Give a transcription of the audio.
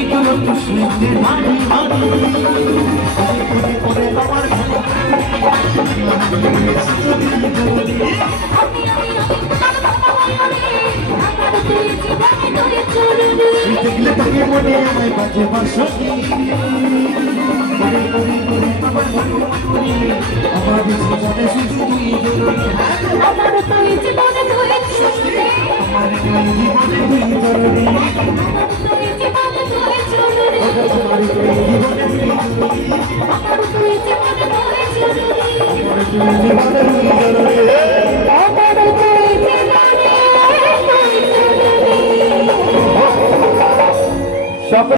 এইগুলো তো শুনতে মানি মানি পরে পরে আমার দেখলে তাকে মনে আমায় বাজে বাসনি